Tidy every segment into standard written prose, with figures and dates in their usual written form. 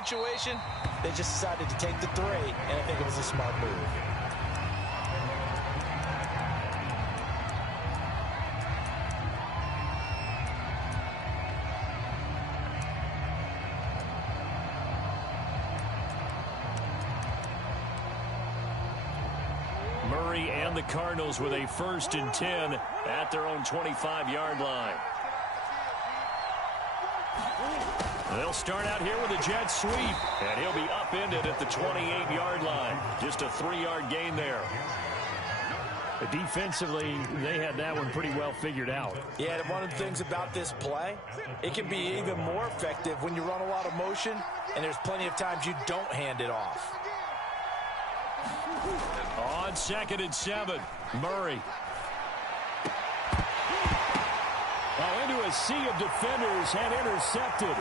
situation, they just decided to take the 3, and I think it was a smart move. Murray and the Cardinals with a 1st and 10 at their own 25-yard line. They'll start out here with a jet sweep, and he'll be upended at the 28-yard line. Just a 3-yard gain there. Defensively, they had that one pretty well figured out. Yeah, and one of the things about this play, it can be even more effective when you run a lot of motion, and there's plenty of times you don't hand it off. On 2nd and 7, Murray. Into a sea of defenders and intercepted.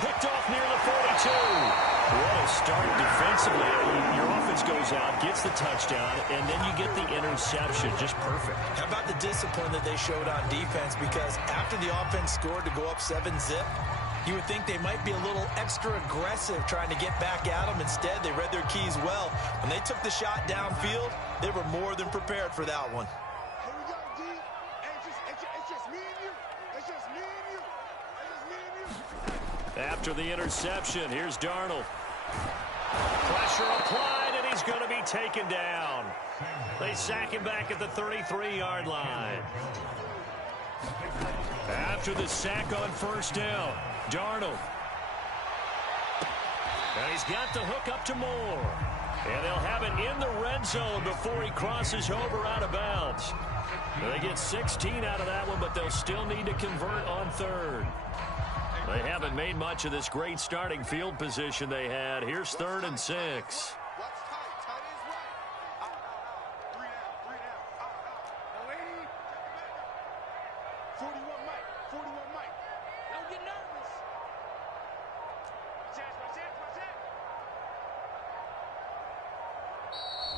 Picked off near the 42. What a start defensively. Your offense goes out, gets the touchdown, and then you get the interception. Just perfect. How about the discipline that they showed on defense? Because after the offense scored to go up 7-zip, you would think they might be a little extra aggressive trying to get back at them. Instead, they read their keys well. When they took the shot downfield, they were more than prepared for that one. After the interception, here's Darnold. Pressure applied, and he's going to be taken down. They sack him back at the 33-yard line. After the sack on 1st down, Darnold. And he's got the hook up to Moore. And they'll have it in the red zone before he crosses over out of bounds. They get 16 out of that one, but they'll still need to convert on 3rd. They haven't made much of this great starting field position they had. Here's 3rd and 6.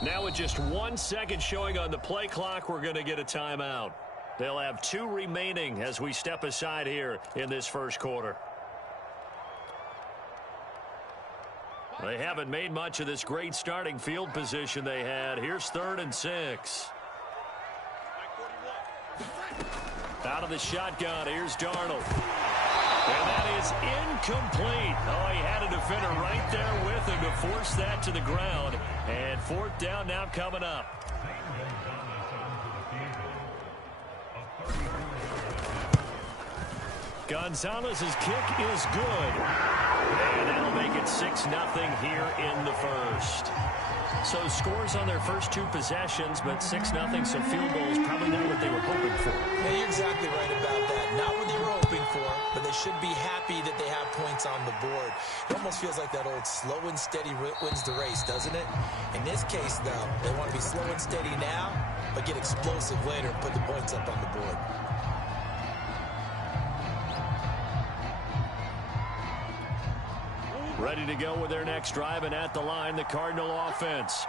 Now with just 1 second showing on the play clock, we're going to get a timeout. They'll have 2 remaining as we step aside here in this 1st quarter. They haven't made much of this great starting field position they had. Here's 3rd and 6. Out of the shotgun, here's Darnold. And that is incomplete. Oh, he had a defender right there with him to force that to the ground. And 4th down now coming up. Gonzalez's kick is good. And that'll make it 6-0 here in the 1st. So scores on their first 2 possessions, but 6-0, so field goals probably not what they were hoping for. Yeah, you're exactly right about that. Not what they were hoping for, but they should be happy that they have points on the board. It almost feels like that old slow and steady wins the race, doesn't it? In this case, though, they want to be slow and steady now, but get explosive later and put the points up on the board. Ready to go with their next drive, and at the line, the Cardinal offense.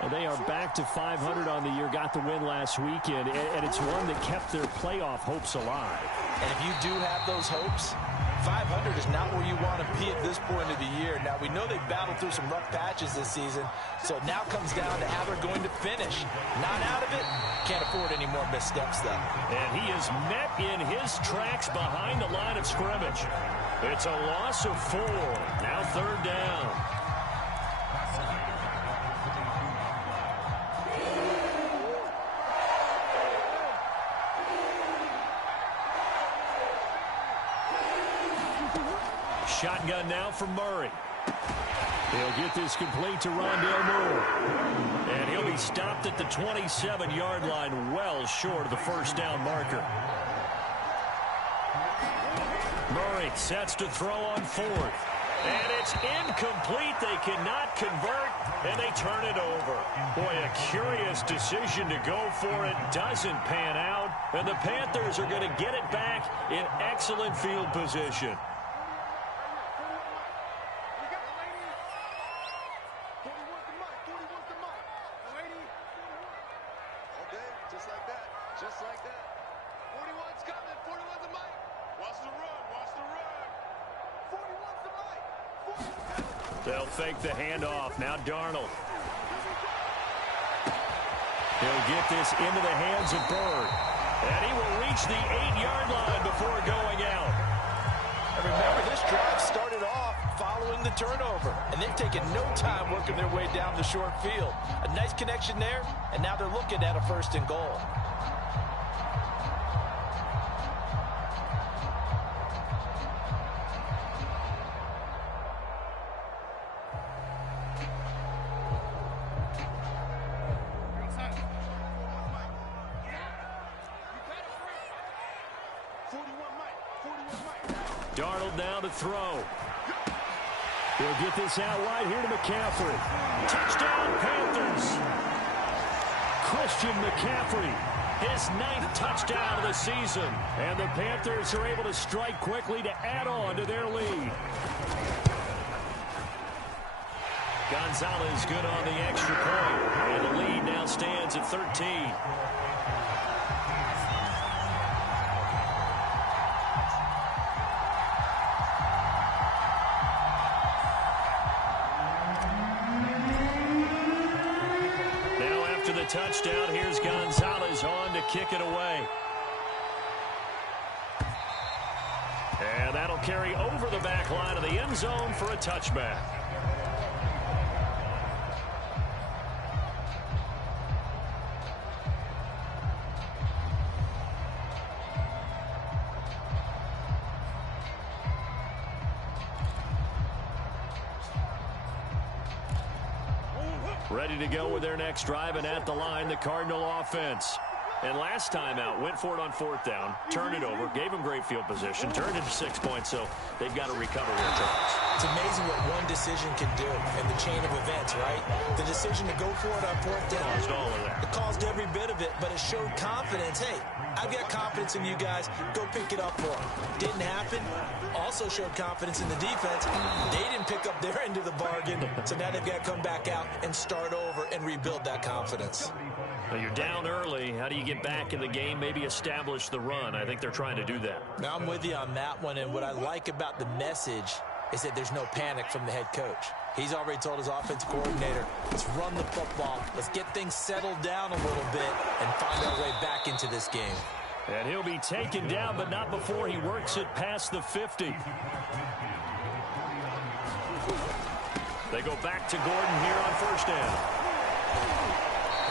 And they are back to 500 on the year, got the win last weekend, and it's one that kept their playoff hopes alive. And if you do have those hopes, 500 is not where you want to be at this point of the year. Now, we know they've battled through some rough patches this season, so it now comes down to how they're going to finish. Not out of it, can't afford any more missteps, though. And he is met in his tracks behind the line of scrimmage. It's a loss of 4. Now 3rd down. Shotgun now for Murray. He'll get this complete to Rondale Moore. And he'll be stopped at the 27-yard line, well short of the 1st down marker. Murray sets to throw on 4th. And it's incomplete. They cannot convert, and they turn it over. Boy, a curious decision to go for it. Doesn't pan out, and the Panthers are going to get it back in excellent field position. Just like that. 41's coming. 41's the mic. Watch the run. Watch the run. 41's the mic. They'll fake the handoff. Now Darnold. He'll get this into the hands of Bird. And he will reach the 8-yard line before going out. And remember, this drive started off following the turnover. And they've taken no time working their way down the short field. A nice connection there, and now they're looking at a 1st and goal. Darnold now to throw. He'll get this out wide here to McCaffrey. Touchdown, Panthers. Christian McCaffrey, his 9th touchdown of the season. And the Panthers are able to strike quickly to add on to their lead. Gonzalez good on the extra point. And the lead now stands at 13. The touchdown. Here's Gonzalez on to kick it away. And that'll carry over the back line of the end zone for a touchback. Ready to go with their next drive, and at the line, the Cardinal offense. And last time out, went for it on 4th down, turned it over, gave them great field position, turned it to 6 points, so they've got to recover here, Charles. It's amazing what one decision can do in the chain of events, right? The decision to go for it on 4th down. Caused all of that. It caused every bit of it, but it showed confidence. Hey, I've got confidence in you guys. Go pick it up for them. Didn't happen. Also showed confidence in the defense. They didn't pick up their end of the bargain, so now they've got to come back out and start over and rebuild that confidence. Well, you're down early. How do you get back in the game, maybe establish the run? I think they're trying to do that. Now, I'm with you on that one, and what I like about the message is that there's no panic from the head coach. He's already told his offensive coordinator, let's run the football, let's get things settled down a little bit and find our way back into this game. And he'll be taken down, but not before he works it past the 50. They go back to Gordon here on 1st down.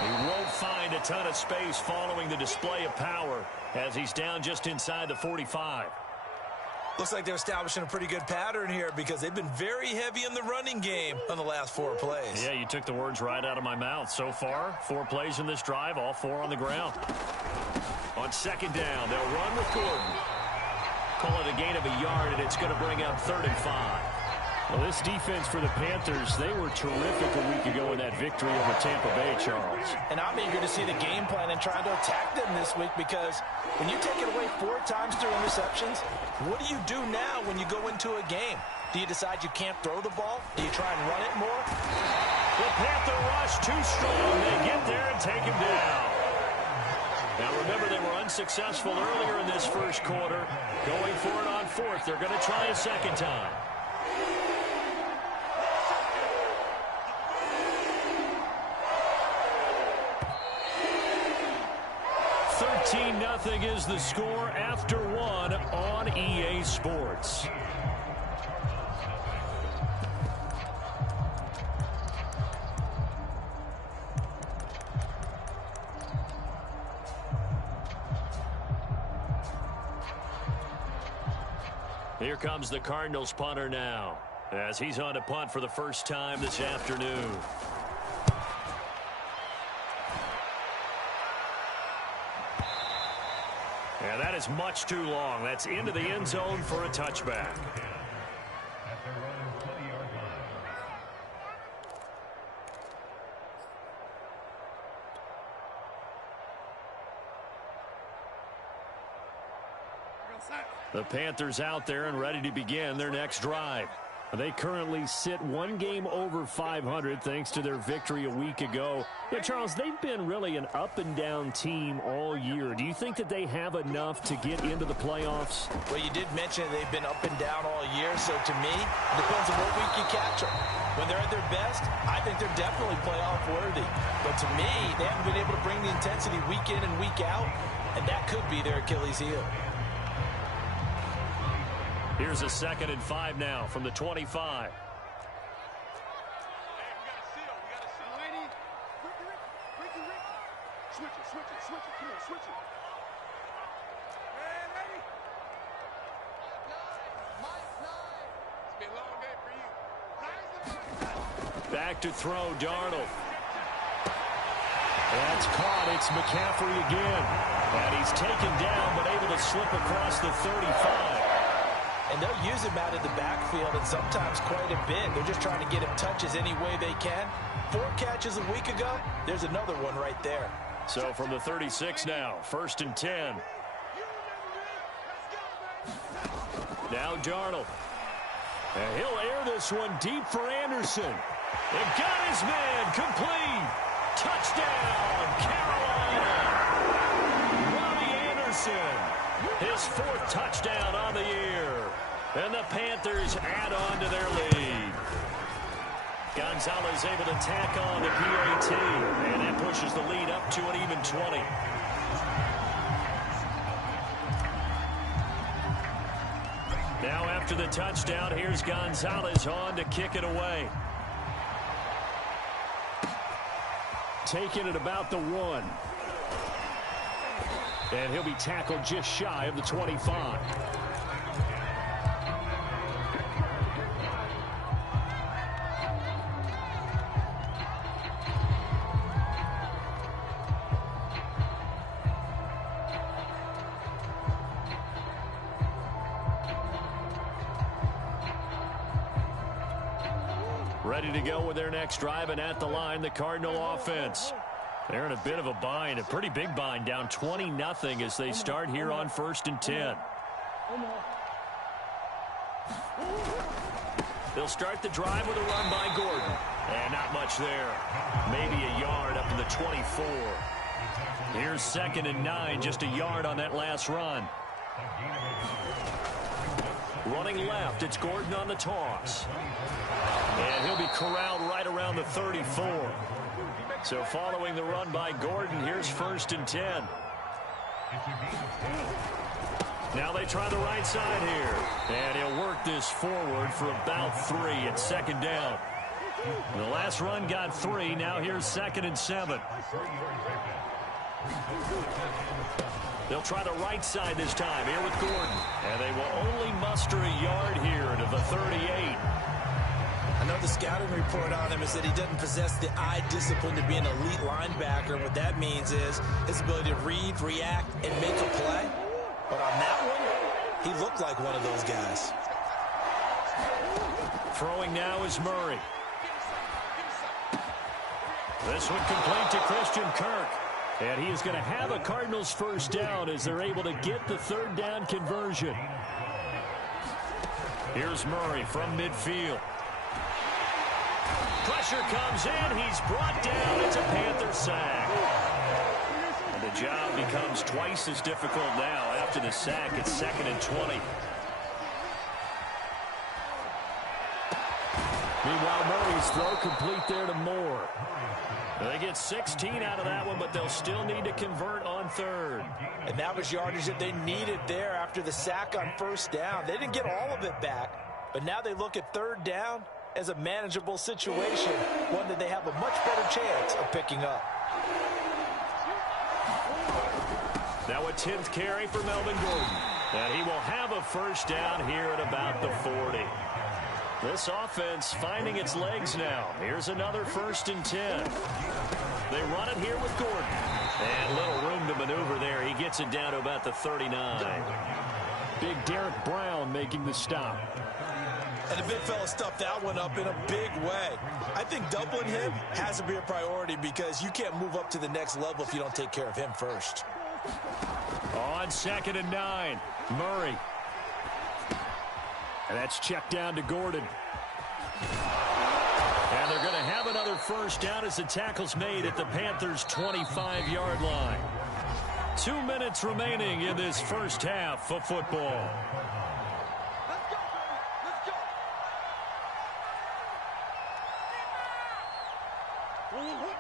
He won't find a ton of space following the display of power as he's down just inside the 45. Looks like they're establishing a pretty good pattern here because they've been very heavy in the running game on the last 4 plays. Yeah, you took the words right out of my mouth. So far, 4 plays in this drive, all 4 on the ground. On 2nd down, they'll run with Gordon. Call it a gain of a yard, and it's going to bring up 3rd and 5. Well, this defense for the Panthers, they were terrific a week ago in that victory over Tampa Bay, Charles. And I'm eager to see the game plan and trying to attack them this week because when you take it away 4 times through interceptions, what do you do now when you go into a game? Do you decide you can't throw the ball? Do you try and run it more? The Panther rush too strong. They get there and take him down. Now remember, they were unsuccessful earlier in this 1st quarter. Going for it on 4th. They're going to try a 2nd time. 13-0 is the score after 1 on EA Sports. Here comes the Cardinals punter now, as he's on to punt for the first time this afternoon. Yeah, that is much too long. That's into the end zone for a touchback. The Panthers out there and ready to begin their next drive. They currently sit one game over 500 thanks to their victory a week ago. Yeah, Charles, they've been really an up-and-down team all year. Do you think that they have enough to get into the playoffs? Well, you did mention they've been up and down all year, so to me, it depends on what week you catch them. When they're at their best, I think they're definitely playoff worthy. But to me, they haven't been able to bring the intensity week in and week out, and that could be their Achilles heel. Here's a 2nd and 5 now from the 25. Hey, we got a seal. We got a seal. Lady. Ricky. Switch it. Come on, switch it. Hey, lady. Mike 9. It's been a long day for you. Back to throw, Darnold. That's caught. It's McCaffrey again. And he's taken down, but able to slip across the 35. And they'll use him out of the backfield, and sometimes quite a bit. They're just trying to get him touches any way they can. 4 catches a week ago. There's another one right there. So from the 36 now, 1st and 10. Now Darnold. And he'll air this one deep for Anderson. And got his man complete. Touchdown, Carolina. Robbie Anderson. His 4th touchdown on the year. And the Panthers add on to their lead. Gonzalez able to tack on the PAT. And that pushes the lead up to an even 20. Now after the touchdown, here's Gonzalez on to kick it away. Taking it about the 1. And he'll be tackled just shy of the 25. Ready to go with their next drive, and at the line, the Cardinal offense. They're in a bit of a bind, a pretty big bind, down 20-0 as they start here on 1st and 10. They'll start the drive with a run by Gordon. And not much there. Maybe a yard up to the 24. Here's 2nd and 9, just a yard on that last run. Running left, it's Gordon on the toss. And he'll be corralled right around the 34. So following the run by Gordon, here's 1st and 10. Now they try the right side here. And he'll work this forward for about 3 at 2nd down. The last run got 3. Now here's 2nd and 7. They'll try the right side this time here with Gordon. And they will only muster a yard here to the 38. I know the scouting report on him is that he doesn't possess the eye discipline to be an elite linebacker. And what that means is his ability to read, react, and make a play. But on that one, he looked like one of those guys. Throwing now is Murray. This one complete to Christian Kirk. And he is going to have a Cardinals 1st down as they're able to get the 3rd down conversion. Here's Murray from midfield. Pressure comes in. He's brought down. It's a Panther sack. And the job becomes twice as difficult now after the sack. It's 2nd and 20. Meanwhile, Murray's throw complete there to Moore. They get 16 out of that one, but they'll still need to convert on 3rd. And that was yardage that they needed there after the sack on 1st down. They didn't get all of it back, but now they look at 3rd down as a manageable situation, one that they have a much better chance of picking up. Now a 10th carry for Melvin Gordon. And he will have a 1st down here at about the 40. This offense finding its legs now. Here's another 1st and 10. They run it here with Gordon. And little room to maneuver there. He gets it down to about the 39. Big Derek Brown making the stop. And the big fella stuffed that one up in a big way. I think doubling him has to be a priority because you can't move up to the next level if you don't take care of him first. On 2nd and 9, Murray. And that's checked down to Gordon. And they're going to have another first down as the tackle's made at the Panthers' 25-yard line. 2 minutes remaining in this first half of football.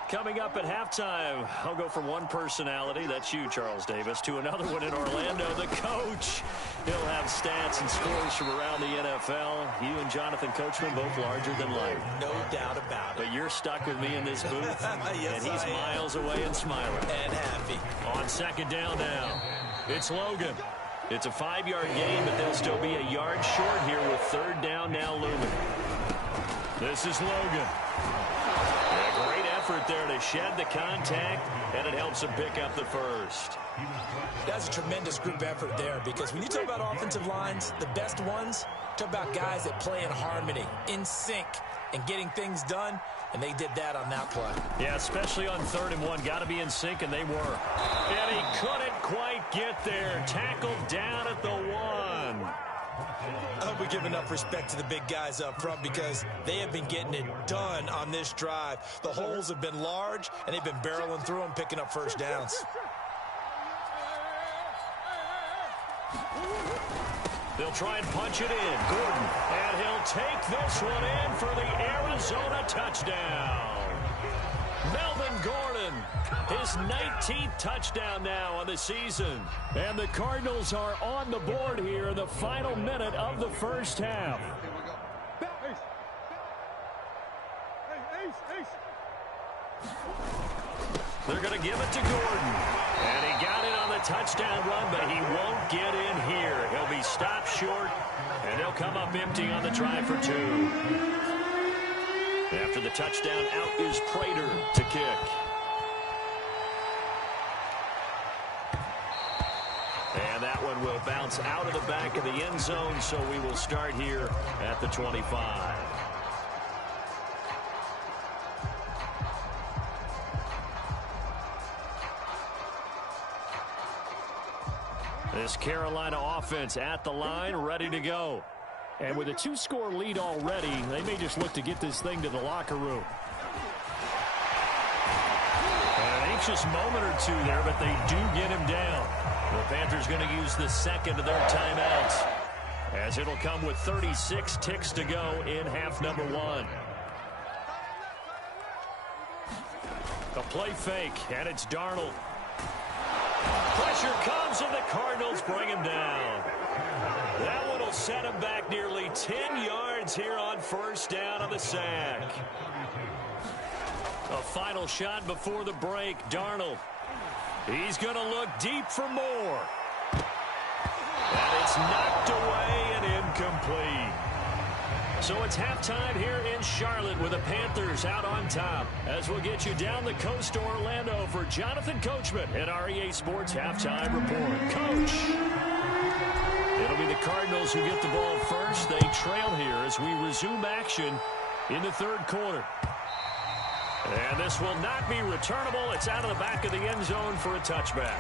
Coming up at halftime, I'll go from one personality, that's you, Charles Davis, to another one in Orlando, the coach. He'll have stats and scores from around the NFL. You and Jonathan Coachman, both larger than life. No doubt about it. But you're stuck with me in this booth, yes, and he's miles away and smiling. And happy. On second down now, it's Logan. It's a 5-yard gain, but they'll still be a yard short here with third down now looming. This is Logan. A great effort there to shed the contact, and it helps him pick up the first. That's a tremendous group effort there, because when you talk about offensive lines, the best ones, talk about guys that play in harmony, in sync, and getting things done, and they did that on that play. Yeah, especially on 3rd and 1. Got to be in sync, and they were. And he couldn't quite get there. Tackled down at the 1. I hope we give enough respect to the big guys up front, because they have been getting it done on this drive. The holes have been large, and they've been barreling through them, picking up first downs. They'll try and punch it in. Gordon. And he'll take this one in for the Arizona touchdown. Melvin Gordon, his 19th touchdown now on the season. And the Cardinals are on the board here in the final minute of the first half. They're going to give it to Gordon. And he got it on the touchdown run, but he won't get in here. He'll be stopped short, and they'll come up empty on the try for 2. After the touchdown, out is Prater to kick. And that one will bounce out of the back of the end zone, so we will start here at the 25. This Carolina offense at the line, ready to go. And with a 2-score lead already, they may just look to get this thing to the locker room. An anxious moment or two there, but they do get him down. The Panthers going to use the second of their timeouts, as it'll come with 36 ticks to go in half number 1. A play fake, and it's Darnold. Pressure comes, and the Cardinals bring him down. That one will set him back nearly 10 yards here on first down on the sack. A final shot before the break. Darnold. He's going to look deep for more. And it's knocked away and incomplete. So it's halftime here in Charlotte with the Panthers out on top. As we'll get you down the coast to Orlando for Jonathan Coachman at REA Sports Halftime Report. Coach. It'll be the Cardinals who get the ball first. They trail here as we resume action in the 3rd quarter. And this will not be returnable. It's out of the back of the end zone for a touchback.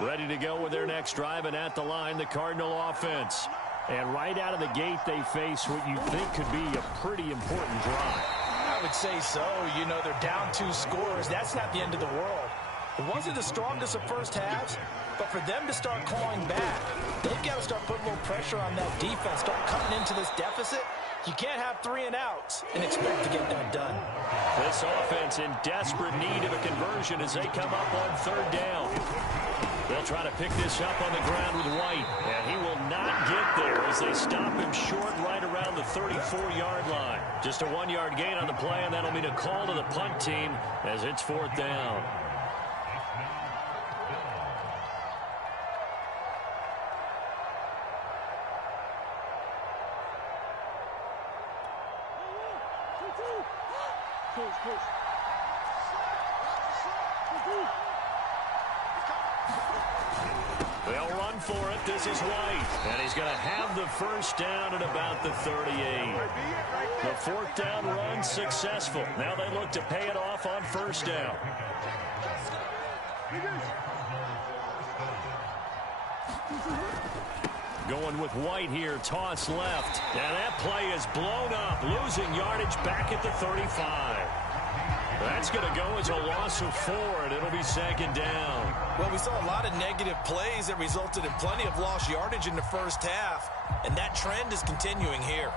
Ready to go with their next drive, and at the line, the Cardinal offense. And right out of the gate, they face what you think could be a pretty important drive. I would say so. You know, they're down 2 scores. That's not the end of the world. It wasn't the strongest of first halves, but for them to start clawing back, they've got to start putting a little pressure on that defense, start cutting into this deficit. You can't have 3 and outs and expect to get that done. This offense in desperate need of a conversion as they come up on 3rd down. They'll try to pick this up on the ground with White, and he will not get there as they stop him short right around the 34-yard line. Just a 1-yard gain on the play, and that'll mean a call to the punt team as it's 4th down. They'll run for it. This is White. And he's going to have the first down at about the 38. The fourth down run successful. Now they look to pay it off on first down. Going with White here, toss left. And that play is blown up, losing yardage back at the 35. That's going to go as a loss of 4, and it'll be second down. Well, we saw a lot of negative plays that resulted in plenty of lost yardage in the first half, and that trend is continuing here.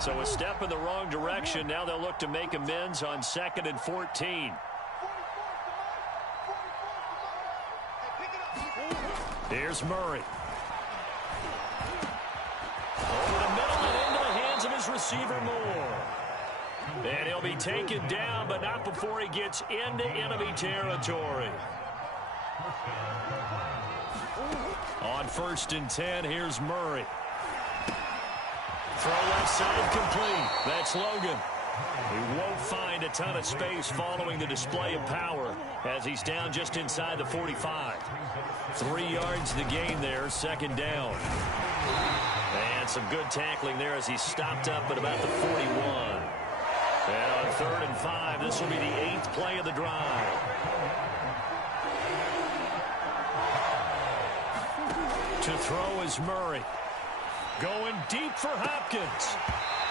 So a step in the wrong direction. Now they'll look to make amends on 2nd and 14. Here's Murray. Over the middle and into the hands of his receiver Moore. And he'll be taken down, but not before he gets into enemy territory. On 1st and 10, here's Murray. Throw left side complete. That's Logan. He won't find a ton of space following the display of power as he's down just inside the 45. 3 yards the gain there, second down. And some good tackling there as he stopped up at about the 41. And on 3rd and 5, this will be the 8th play of the drive. To throw is Murray. Going deep for Hopkins.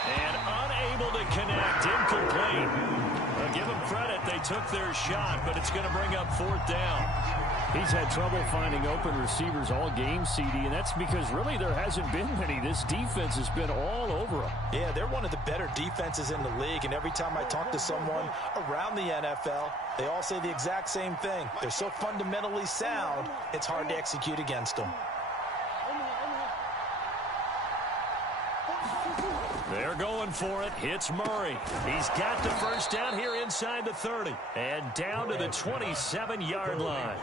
And unable to connect, incomplete. I'll give them credit, they took their shot, but it's going to bring up 4th down. He's had trouble finding open receivers all game, CD, and that's because really there hasn't been many. This defense has been all over them. Yeah, they're one of the better defenses in the league, and every time I talk to someone around the NFL, they all say the exact same thing. They're so fundamentally sound, it's hard to execute against them. They're going for it. Hits Murray. He's got the first down here inside the 30. And down to the 27-yard line.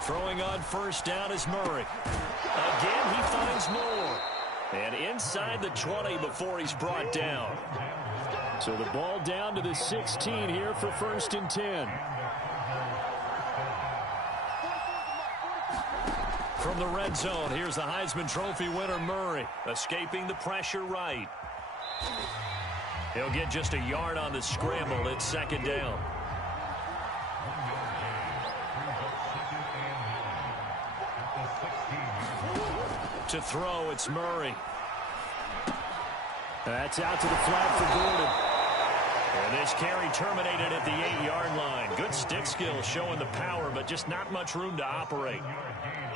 Throwing on first down is Murray. Again, he finds Moore. And inside the 20 before he's brought down. So the ball down to the 16 here for 1st and 10. From the red zone, here's the Heisman Trophy winner, Murray, escaping the pressure right. He'll get just a yard on the scramble. It's second down. To throw, it's Murray. That's out to the flat for Gordon. And this carry terminated at the 8-yard line. Good stick skill showing the power, but just not much room to operate.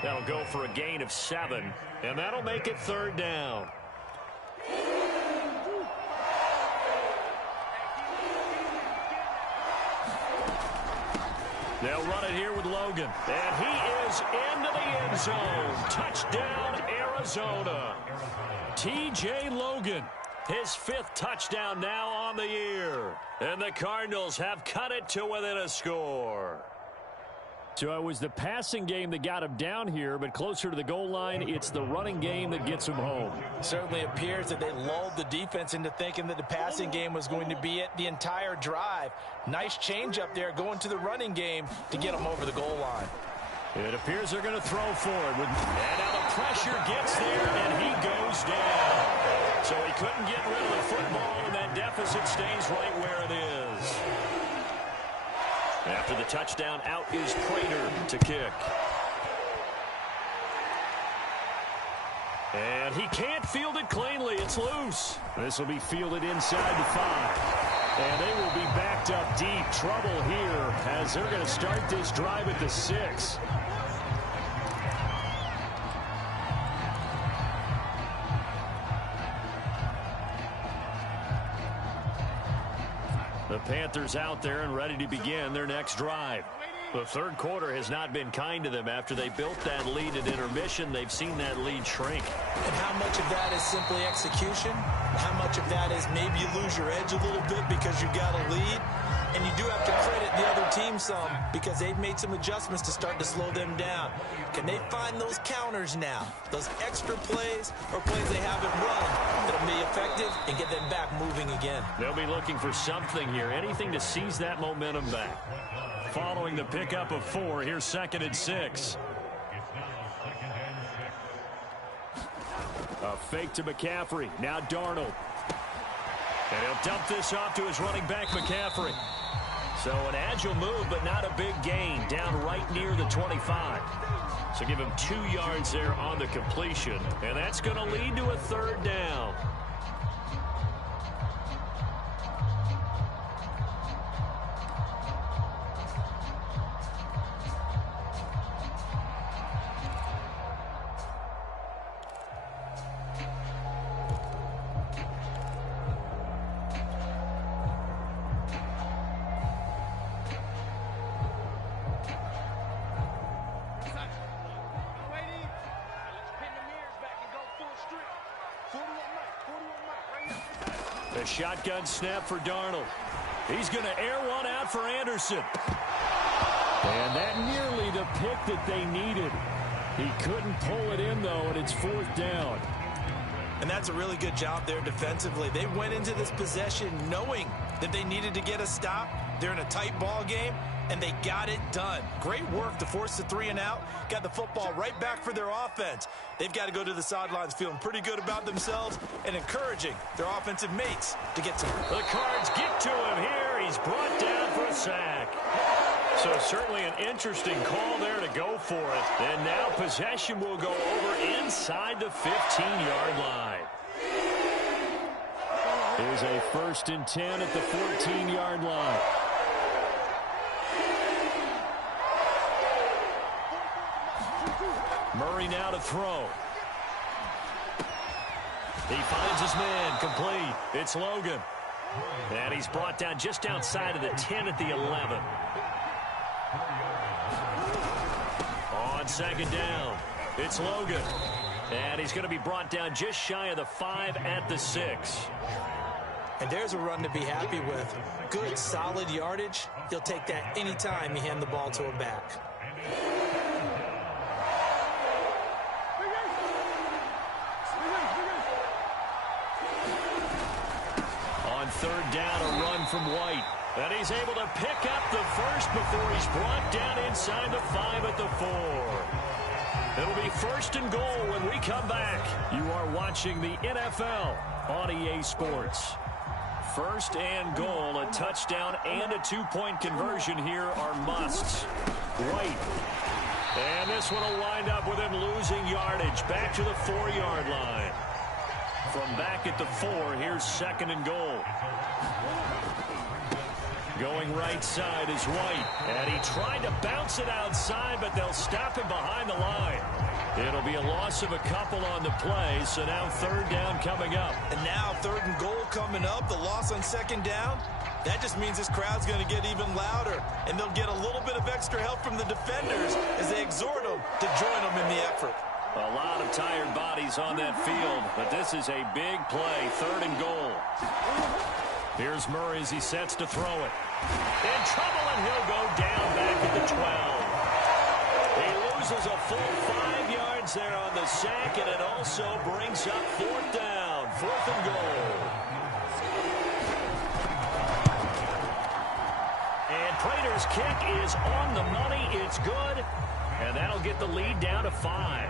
That'll go for a gain of 7, and that'll make it 3rd down. They'll run it here with Logan, and he is into the end zone. Touchdown, Arizona. T.J. Logan, his 5th touchdown now on the year. And the Cardinals have cut it to within a score. So it was the passing game that got him down here, but closer to the goal line, it's the running game that gets him home. Certainly appears that they lulled the defense into thinking that the passing game was going to be it the entire drive. Nice change up there going to the running game to get them over the goal line. It appears they're going to throw for it. And now the pressure gets there, and he goes down. So he couldn't get rid of the football, and that deficit stays right where it is. After the touchdown, out is Prater to kick. And he can't field it cleanly. It's loose. This will be fielded inside the 5. And they will be backed up deep. Trouble here as they're going to start this drive at the 6. The Panthers out there and ready to begin their next drive. The third quarter has not been kind to them. After they built that lead at intermission, they've seen that lead shrink. And how much of that is simply execution? How much of that is maybe you lose your edge a little bit because you've got a lead? And you do have to credit the other team team some because they've made some adjustments to start to slow them down. Can they find those counters now, those extra plays or plays they haven't run that'll be effective and get them back moving again? They'll be looking for something here, anything to seize that momentum back. Following the pickup of 4, here's 2nd and 6. A fake to McCaffrey. Now Darnold. And he'll dump this off to his running back, McCaffrey. So an agile move, but not a big gain. Down right near the 25. So give him 2 yards there on the completion. And that's going to lead to a 3rd down. A shotgun snap for Darnold. He's going to air one out for Anderson. And that nearly the pick that they needed. He couldn't pull it in, though, and it's 4th down. And that's a really good job there defensively. They went into this possession knowing that they needed to get a stop. They're in a tight ball game, and they got it done. Great work to force the 3 and out. Got the football right back for their offense. They've got to go to the sidelines feeling pretty good about themselves and encouraging their offensive mates to get some. The Cards get to him here. He's brought down for a sack. So certainly an interesting call there to go for it. And now possession will go over inside the 15-yard line. Here's a 1st and 10 at the 14-yard line. Murray now to throw. He finds his man, complete. It's Logan. And he's brought down just outside of the 10 at the 11. On 2nd down, it's Logan. And he's going to be brought down just shy of the 5 at the 6. And there's a run to be happy with. Good, solid yardage. He'll take that anytime you hand the ball to him back. On 3rd down, a run from White. And he's able to pick up the 1st before he's brought down inside the 5 at the 4. It'll be 1st and goal when we come back. You are watching the NFL on EA Sports. 1st and goal, a touchdown and a 2-point conversion here are musts. White. And this one will wind up with him losing yardage back to the 4-yard line. From back at the 4, here's 2nd and goal. Going right side is White. And he tried to bounce it outside, but they'll stop him behind the line. It'll be a loss of a couple on the play, so now 3rd down coming up. And now 3rd and goal coming up, the loss on 2nd down. That just means this crowd's going to get even louder, and they'll get a little bit of extra help from the defenders as they exhort them to join them in the effort. A lot of tired bodies on that field, but this is a big play, 3rd and goal. Here's Murray as he sets to throw it. In trouble, and he'll go down back at the 12. He loses a full 5 yards there on the sack, and it also brings up 4th down, 4th and goal. And Prater's kick is on the money. It's good, and that'll get the lead down to 5.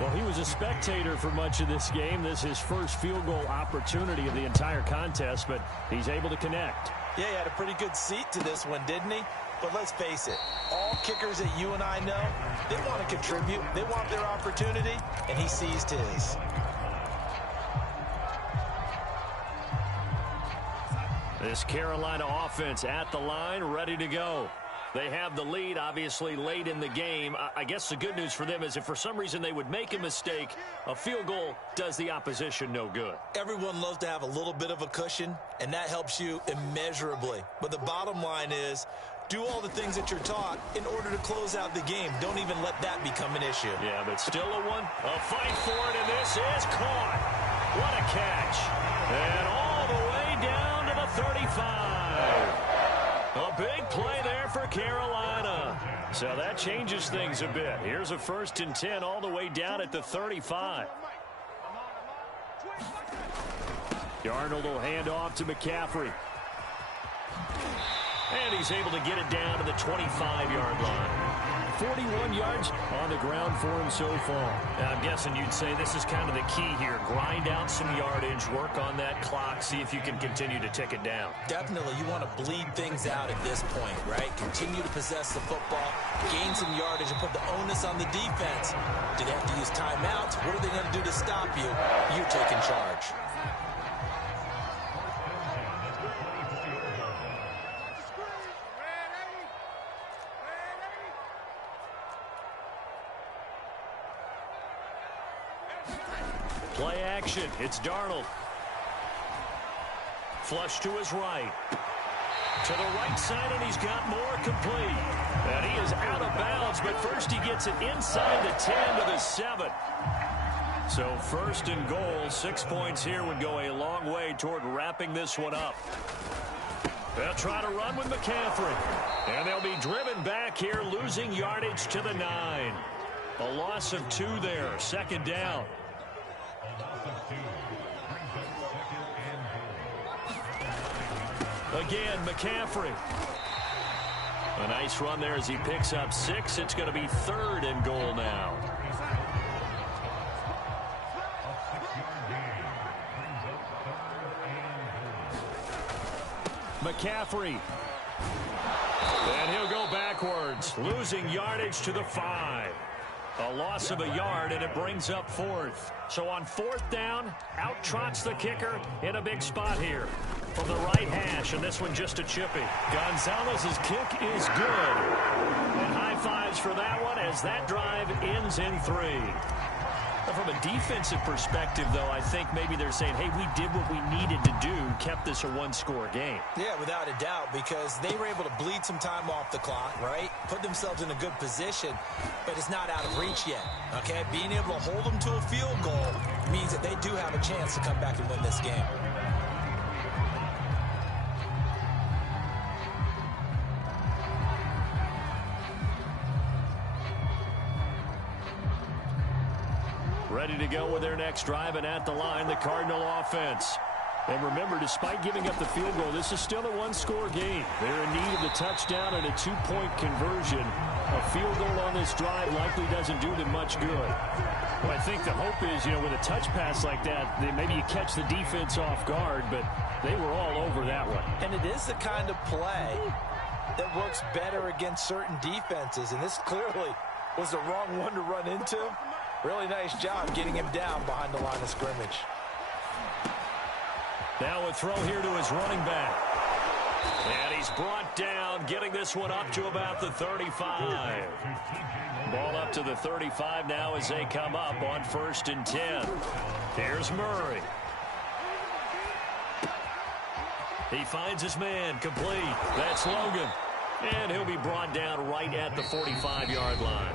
Well, he was a spectator for much of this game. This is his first field goal opportunity of the entire contest, but he's able to connect. Yeah, he had a pretty good seat to this one, didn't he? But let's face it, all kickers that you and I know, they want to contribute. They want their opportunity, and he seized his. This Carolina offense at the line, ready to go. They have the lead, obviously, late in the game. I guess the good news for them is if for some reason they would make a mistake, a field goal does the opposition no good. Everyone loves to have a little bit of a cushion, and that helps you immeasurably. But the bottom line is, do all the things that you're taught in order to close out the game. Don't even let that become an issue. Yeah, but still a fight for it, and this is caught. What a catch. And all the way down to the 35. A big play there for Carolina. So that changes things a bit. Here's a 1st and 10 all the way down at the 35. Darnold will hand off to McCaffrey. And he's able to get it down to the 25-yard line. 41 yards on the ground for him so far. Now, I'm guessing you'd say this is kind of the key here. Grind out some yardage, work on that clock, see if you can continue to tick it down. Definitely, you want to bleed things out at this point, right? Continue to possess the football, gain some yardage, and put the onus on the defense. Do they have to use timeouts? What are they going to do to stop you? You're taking charge. Play action. It's Darnold. Flush to his right. To the right side, and he's got more complete. And he is out of bounds, but first he gets it inside the 10 to the 7. So 1st and goal, 6 points here would go a long way toward wrapping this one up. They'll try to run with McCaffrey. And they'll be driven back here, losing yardage to the 9. A loss of 2 there, 2nd down. Again, McCaffrey. A nice run there as he picks up 6. It's going to be 3rd and goal now. McCaffrey. And he'll go backwards, losing yardage to the 5. A loss of a yard, and it brings up 4th. So on 4th down, out trots the kicker in a big spot here. From the right hash, and this one just a chippy. Gonzalez's kick is good. And high fives for that one as that drive ends in 3. From a defensive perspective, though, I think maybe they're saying, hey, we did what we needed to do, kept this a one-score game. Yeah, without a doubt, because they were able to bleed some time off the clock, right? Put themselves in a good position, but it's not out of reach yet, okay? Being able to hold them to a field goal means that they do have a chance to come back and win this game. Ready to go with their next drive, and at the line, the Cardinal offense. And remember, despite giving up the field goal, this is still a one-score game. They're in need of the touchdown and a two-point conversion. A field goal on this drive likely doesn't do them much good. Well, I think the hope is, with a touch pass like that, maybe you catch the defense off guard, but they were all over that one. And it is the kind of play that works better against certain defenses, and this clearly was the wrong one to run into. Really nice job getting him down behind the line of scrimmage. Now a throw here to his running back. And he's brought down, getting this one up to about the 35. Ball up to the 35 now as they come up on 1st and 10. Here's Murray. He finds his man, complete. That's Logan. And he'll be brought down right at the 45-yard line.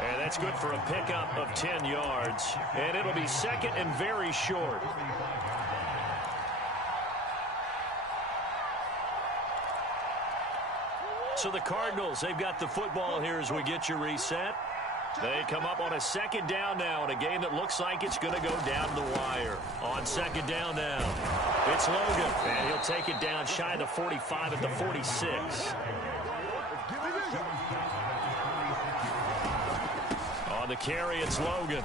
And that's good for a pickup of 10 yards. And it'll be 2nd and very short. So the Cardinals, they've got the football here as we get you reset. They come up on a 2nd down now in a game that looks like it's going to go down the wire. On 2nd down now, it's Logan. And he'll take it down shy of the 45 at the 46. On the carry, it's Logan.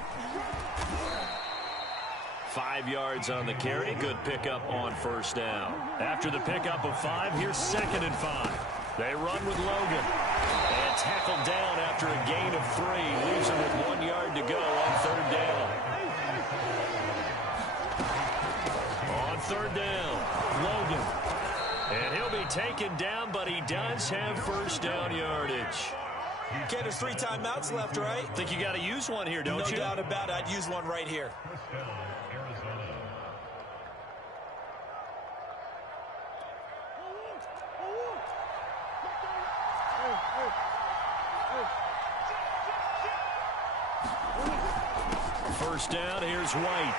5 yards on the carry. Good pickup on 1st down. After the pickup of 5, here's 2nd and 5. They run with Logan. And tackled down after a gain of 3. Leaves him with 1 yard to go on 3rd down. On 3rd down, Logan. And he'll be taken down, but he does have 1st down yardage. Okay, there's 3 timeouts left, right? Think you got to use one here, don't you? No doubt about it. I'd use one right here. First down, here's White.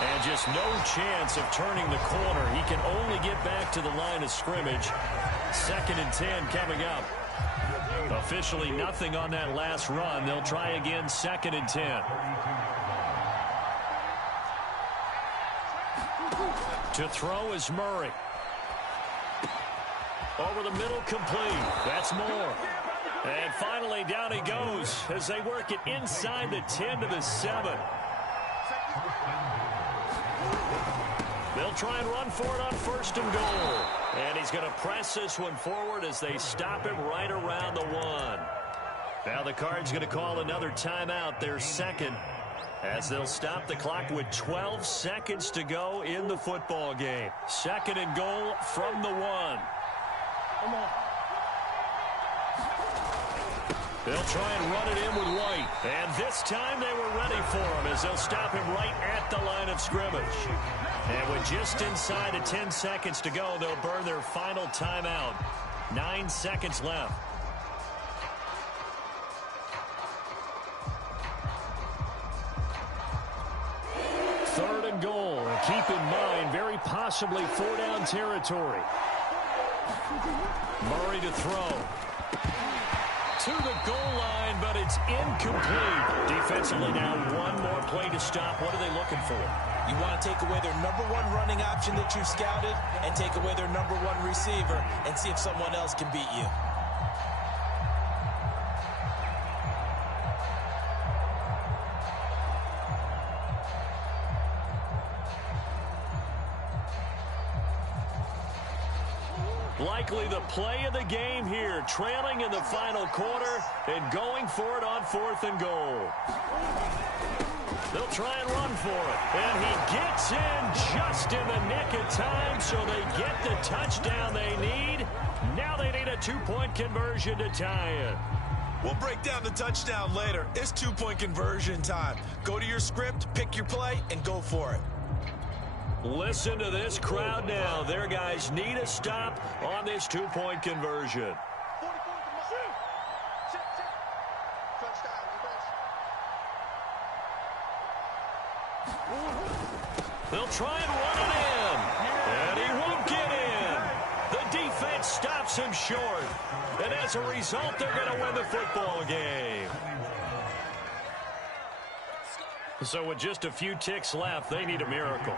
And just no chance of turning the corner. He can only get back to the line of scrimmage. 2nd and 10 coming up. Officially nothing on that last run. They'll try again, 2nd and 10. To throw is Murray. Over the middle, complete. That's Moore. And finally, down he goes as they work it inside the 10 to the 7. They'll try and run for it on 1st and goal. And he's going to press this one forward as they stop him right around the 1. Now the Cards going to call another timeout, their 2nd, as they'll stop the clock with 12 seconds to go in the football game. 2nd and goal from the 1. Come on. They'll try and run it in with White. And this time they were ready for him as they'll stop him right at the line of scrimmage. And with just inside of 10 seconds to go, they'll burn their final timeout. 9 seconds left. Third and goal. And keep in mind, very possibly 4-down territory. Murray to throw. To the goal line, but it's incomplete. Defensively now, one more play to stop. What are they looking for? You want to take away their number 1 running option that you've scouted and take away their number 1 receiver and see if someone else can beat you. Likely the play of the game here, trailing in the final quarter and going for it on 4th and goal. They'll try and run for it. And he gets in just in the nick of time, so they get the touchdown they need. Now they need a 2-point conversion to tie it. We'll break down the touchdown later. It's 2-point conversion time. Go to your script, pick your play, and go for it. Listen to this crowd now. Their guys need a stop on this 2-point conversion. They'll try and run it in. And he won't get in. The defense stops him short. And as a result, they're going to win the football game. So with just a few ticks left, they need a miracle.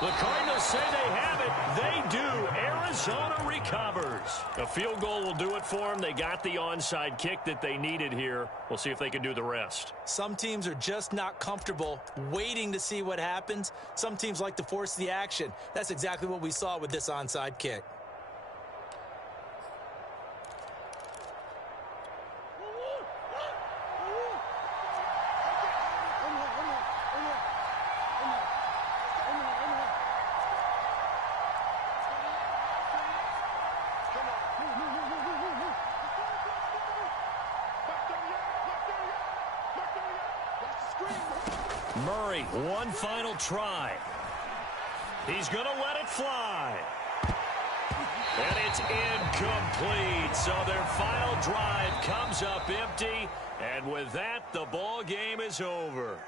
The Cardinals say they have it. They do. Arizona recovers. A field goal will do it for them. They got the onside kick that they needed here. We'll see if they can do the rest. Some teams are just not comfortable waiting to see what happens. Some teams like to force the action. That's exactly what we saw with this onside kick. Murray, one final try. He's going to let it fly. And it's incomplete. So their final drive comes up empty. And with that, the ball game is over.